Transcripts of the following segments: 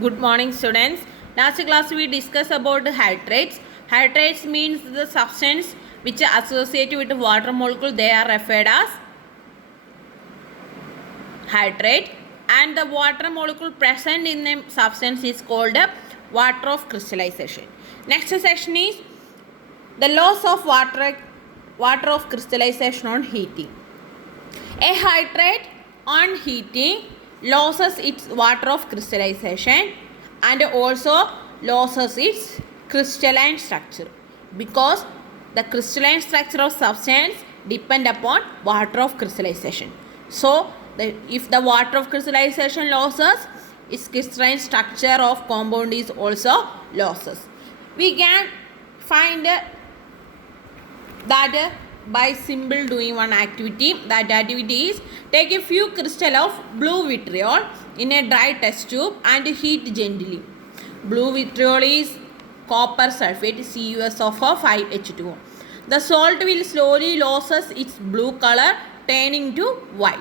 Good morning, students. Last class we discussed about hydrates. Hydrates means the substance which are associated with the water molecule. They are referred as hydrate, and the water molecule present in the substance is called water of crystallization. Next section is the laws of water of crystallization on heating. A hydrate on heating loses its water of crystallization and also loses its crystalline structure, because the crystalline structure of substance depend upon water of crystallization. So if the water of crystallization loses, its crystalline structure of compound is also loses. We can find that by simple doing one activity. That activity is take a few crystal of blue vitriol in a dry test tube and heat gently. Blue vitriol is copper sulfate CuSO4 5H2O. The salt will slowly loses its blue color, turning to white.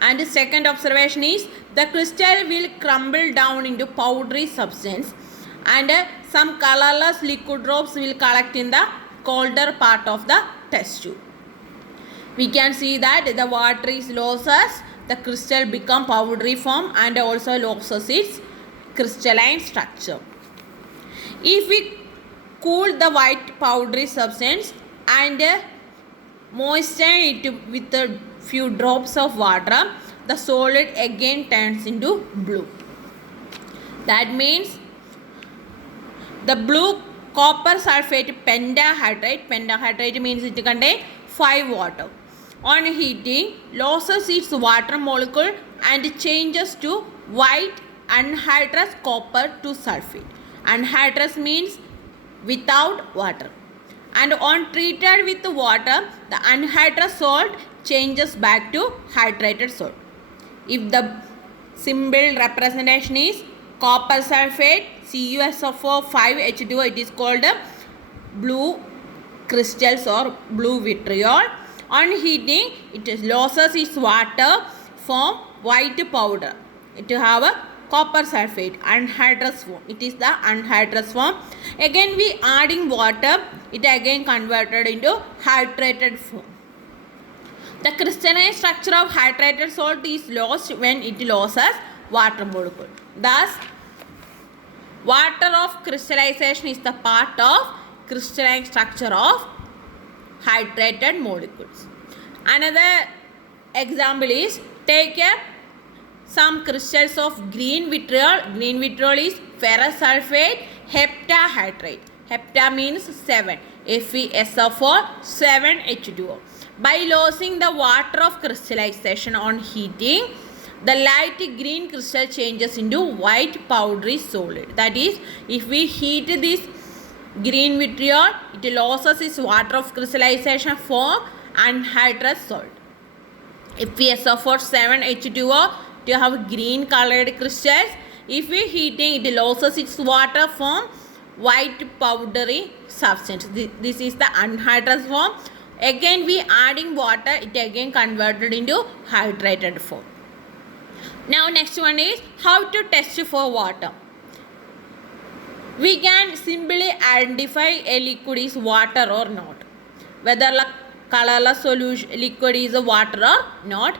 And the second observation is the crystal will crumble down into powdery substance, and some colorless liquid drops will collect in the colder part of the test tube. We can see that the water is loses, the crystal become powdery form and also loses its crystalline structure. If we cool the white powdery substance and moisten it with a few drops of water, the solid again turns into blue. That means the blue copper sulfate pentahydrate means it contains 5 water. On heating, loses its water molecule and changes to white anhydrous copper to sulfate. Anhydrous means without water. And on treated with water, the anhydrous salt changes back to hydrated salt. If the symbol representation is copper sulfate CuSO4 5H2O, it is called blue crystals or blue vitriol. On heating, it loses its water form white powder. It have a copper sulfate anhydrous form. It is the anhydrous form. Again we adding water, it again converted into hydrated form. The crystalline structure of hydrated salt is lost when it loses water molecule. Thus, water of crystallization is the part of crystalline structure of hydrated molecules. Another example is take some crystals of green vitriol. Green vitriol is ferrous sulfate heptahydrate. Hepta means 7. FeSO4 7H2O. By losing the water of crystallization on heating, the light green crystal changes into white powdery solid. That is, if we heat this green vitriol, it loses its water of crystallization form anhydrous salt. FeSO4 7H2O, you have green colored crystals. If we heating, it loses its water form white powdery substance. This is the anhydrous form. Again we adding water, it again converted into hydrated form. Now next one is how to test for water. We can simply identify a liquid is water or not. Whether colorless solution liquid is a water or not.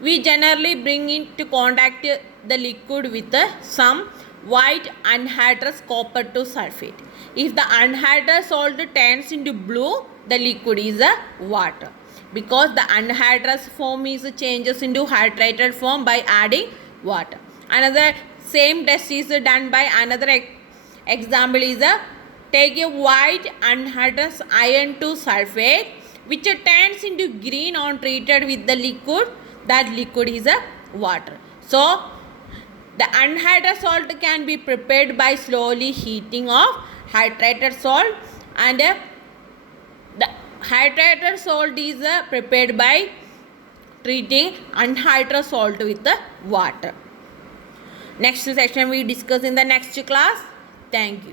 We generally bring into contact the liquid with some white anhydrous copper to sulfate. If the anhydrous salt turns into blue, the liquid is a water, because the anhydrous form is changes into hydrated form by adding water. Another same test is done by another example is take a white anhydrous iron to sulfate, which turns into green on treated with the liquid. That liquid is a water. So the anhydrous salt can be prepared by slowly heating of hydrated salt, and the hydrated salt is prepared by treating anhydrous salt with the water. Next section we discuss in the next class. Thank you.